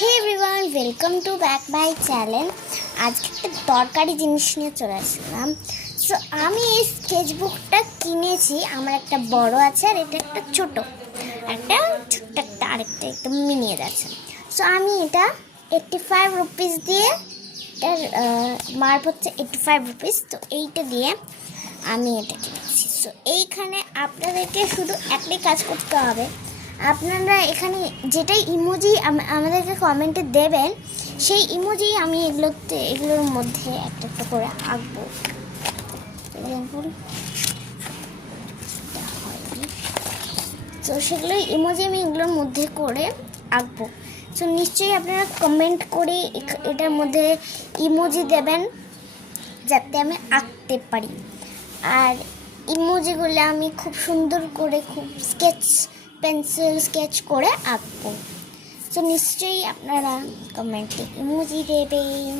Hey everyone, welcome to back my channel. আজকে একটা দরকারি জিনিস নিয়ে চলে আসলাম। সো আমি এই স্কেচবুকটা কিনেছি। আমার একটা বড় আছে আর এটা একটা ছোট্ট একটা আরেকটা একদম মিনিয়েচার আছে। সো আমি এটা 85 রুপিস দিয়ে, এটার মার্ক হচ্ছে 85 রুপিস। তো এইটা দিয়ে আমি এটা কিনেছি। সো এইখানে আপনাদেরকে শুধু একটাই কাজ করতে হবে। আপনারা এখানে যেটাই ইমোজি আমাদেরকে কমেন্টে দেবেন, সেই ইমোজি আমি এগুলোর মধ্যে একটা একটা করে আঁকবো। তো সেগুলো ইমোজি আমি এগুলোর মধ্যে করে আঁকবো। সো নিশ্চয়ই আপনারা কমেন্ট করে এটার মধ্যে ইমোজি দেবেন যাতে আমি আঁকতে পারি। আর ইমোজিগুলো আমি খুব সুন্দর করে পেন্সিল স্কেচ করে আঁকবো। তো নিশ্চয়ই আপনারা কমেন্টে ইমোজি দেবেন।